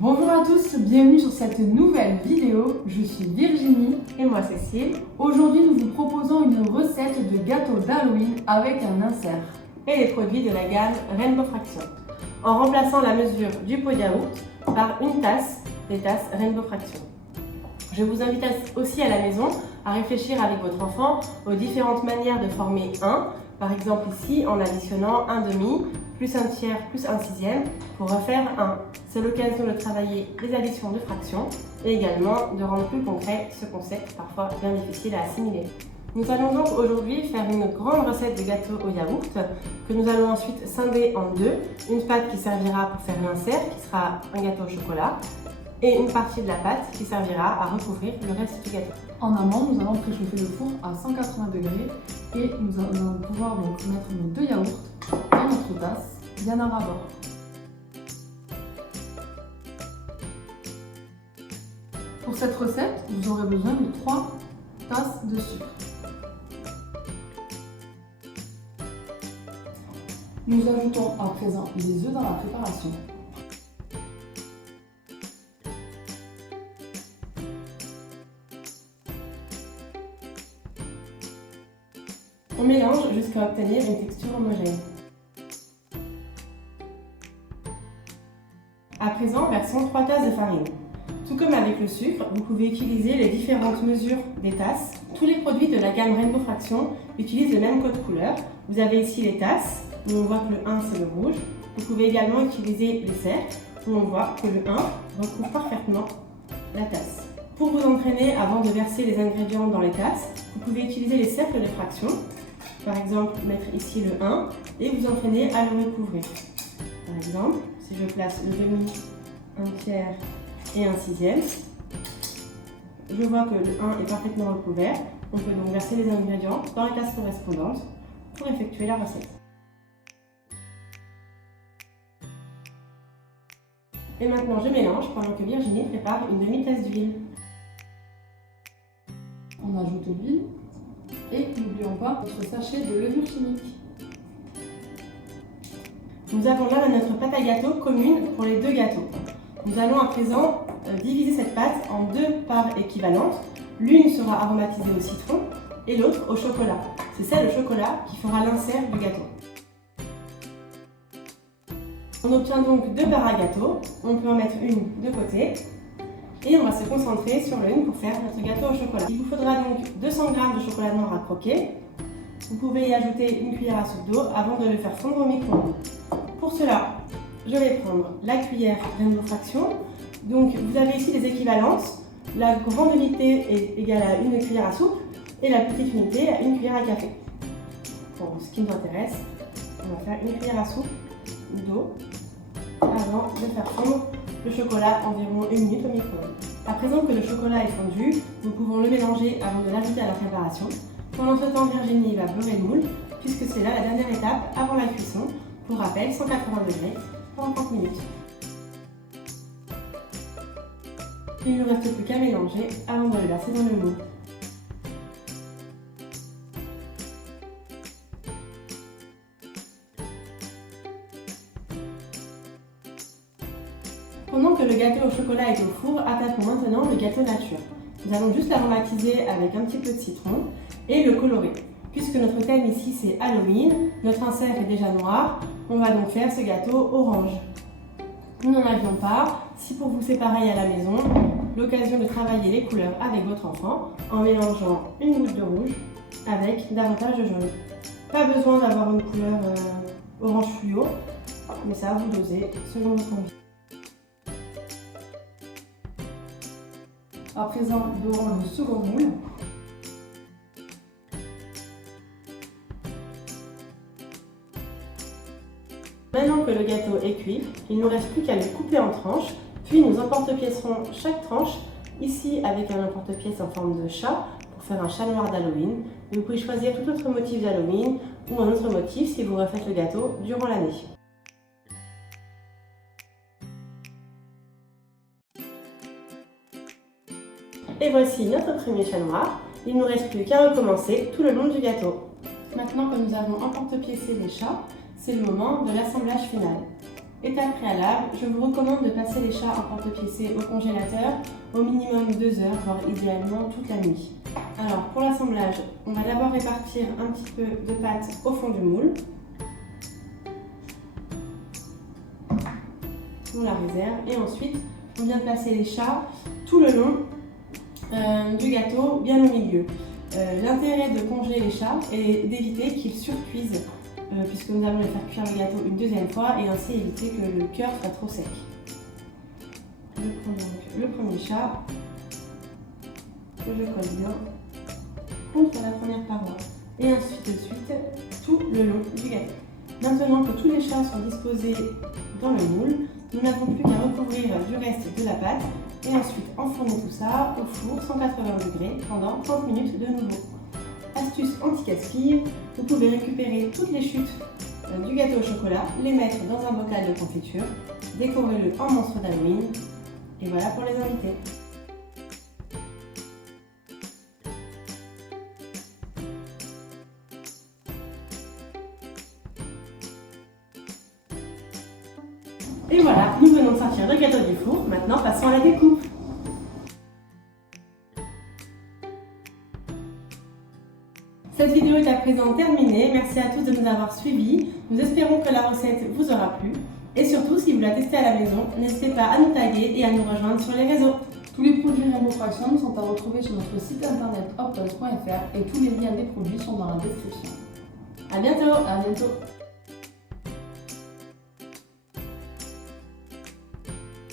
Bonjour à tous, bienvenue sur cette nouvelle vidéo. Je suis Virginie et moi Cécile. Aujourd'hui nous vous proposons une recette de gâteau d'Halloween avec un insert et les produits de la gamme Rainbow Fraction, en remplaçant la mesure du pot yaourt par une tasse des tasses Rainbow Fraction. Je vous invite aussi à la maison à réfléchir avec votre enfant aux différentes manières de former un, par exemple ici en additionnant un demi, plus un tiers, plus un sixième pour refaire un. C'est l'occasion de travailler les additions de fractions et également de rendre plus concret ce concept parfois bien difficile à assimiler. Nous allons donc aujourd'hui faire une grande recette de gâteau au yaourt que nous allons ensuite scinder en deux. Une pâte qui servira pour faire l'insert qui sera un gâteau au chocolat et une partie de la pâte qui servira à recouvrir le reste du gâteau. En amont, nous allons préchauffer le four à 180 degrés et nous allons pouvoir donc mettre nos deux yaourts dans notre tasse bien à ras bord. Pour cette recette, vous aurez besoin de 3 tasses de sucre. Nous ajoutons à présent les œufs dans la préparation. On mélange jusqu'à obtenir une texture homogène. À présent, versons 3 tasses de farine. Tout comme avec le sucre, vous pouvez utiliser les différentes mesures des tasses. Tous les produits de la gamme Rainbow Fraction utilisent le même code couleur. Vous avez ici les tasses, où on voit que le 1 c'est le rouge. Vous pouvez également utiliser les cercles, où on voit que le 1 recouvre parfaitement la tasse. Pour vous entraîner avant de verser les ingrédients dans les tasses, vous pouvez utiliser les cercles de fraction. Par exemple, mettre ici le 1 et vous entraîner à le recouvrir. Par exemple, si je place le demi, un tiers et un sixième, je vois que le 1 est parfaitement recouvert. On peut donc verser les ingrédients dans les tasses correspondantes pour effectuer la recette. Et maintenant, je mélange pendant que Virginie prépare une demi-tasse d'huile. On ajoute l'huile et n'oublions pas notre sachet de levure chimique. Nous avons là notre pâte à gâteau commune pour les deux gâteaux. Nous allons à présent diviser cette pâte en deux parts équivalentes. L'une sera aromatisée au citron et l'autre au chocolat. C'est celle au chocolat qui fera l'insert du gâteau. On obtient donc deux barres à gâteau. On peut en mettre une de côté. Et on va se concentrer sur l'une pour faire notre gâteau au chocolat. Il vous faudra donc 200 g de chocolat noir à croquer. Vous pouvez y ajouter une cuillère à soupe d'eau avant de le faire fondre au micro-ondes. Pour cela, je vais prendre la cuillère Rainbow Fraction. Donc vous avez ici des équivalences. La grande unité est égale à une cuillère à soupe et la petite unité à une cuillère à café. Pour ce qui nous intéresse, on va faire une cuillère à soupe d'eau avant de faire fondre le chocolat environ 1 minute au micro-ondes. À présent que le chocolat est fondu, nous pouvons le mélanger avant de l'ajouter à la préparation. Pendant ce temps, Virginie va beurrer le moule, puisque c'est là la dernière étape avant la cuisson. Pour rappel, 180 degrés pendant 30 minutes. Il ne nous reste plus qu'à mélanger avant de le verser dans le moule. Pendant que le gâteau au chocolat est au four, attaquons maintenant le gâteau nature. Nous allons juste l'aromatiser avec un petit peu de citron et le colorer. Puisque notre thème ici c'est Halloween, notre insert est déjà noir, on va donc faire ce gâteau orange. Nous n'en avions pas, si pour vous c'est pareil à la maison, l'occasion de travailler les couleurs avec votre enfant en mélangeant une goutte de rouge avec davantage de jaune. Pas besoin d'avoir une couleur orange fluo, mais ça vous dosez selon votre envie. À présent, dorons le second moule. Maintenant que le gâteau est cuit, il ne nous reste plus qu'à le couper en tranches, puis nous emporte-piècerons chaque tranche, ici avec un emporte-pièce en forme de chat, pour faire un chat noir d'Halloween. Vous pouvez choisir tout autre motif d'Halloween ou un autre motif si vous refaites le gâteau durant l'année. Et voici notre premier chat noir. Il ne nous reste plus qu'à recommencer tout le long du gâteau. Maintenant que nous avons emporte-piécé les chats, c'est le moment de l'assemblage final. Étape préalable, je vous recommande de passer les chats en porte-piécé au congélateur au minimum 2 heures, voire idéalement toute la nuit. Alors pour l'assemblage, on va d'abord répartir un petit peu de pâte au fond du moule. On la réserve et ensuite on vient placer les chats tout le long du gâteau, bien au milieu. L'intérêt de congeler les chats est d'éviter qu'ils surcuisent puisque nous allons les faire cuire le gâteau une deuxième fois et ainsi éviter que le cœur soit trop sec. Je prends donc le premier chat que je colle bien contre la première paroi et ainsi de suite tout le long du gâteau. Maintenant que tous les chats sont disposés dans le moule, nous n'avons plus qu'à recouvrir du reste de la pâte et ensuite enfourner tout ça au four 180 degrés pendant 30 minutes de nouveau. Astuce anti-casse-quille, vous pouvez récupérer toutes les chutes du gâteau au chocolat, les mettre dans un bocal de confiture, décorer-le en monstre d'Halloween et voilà pour les invités. Et voilà, nous venons de sortir le gâteau du four, maintenant passons à la découpe. Cette vidéo est à présent terminée, merci à tous de nous avoir suivis, nous espérons que la recette vous aura plu et surtout si vous la testez à la maison, n'hésitez pas à nous taguer et à nous rejoindre sur les réseaux. Tous les produits Rainbow Fraction sont à retrouver sur notre site internet optos.fr et tous les liens des produits sont dans la description. À bientôt! À bientôt!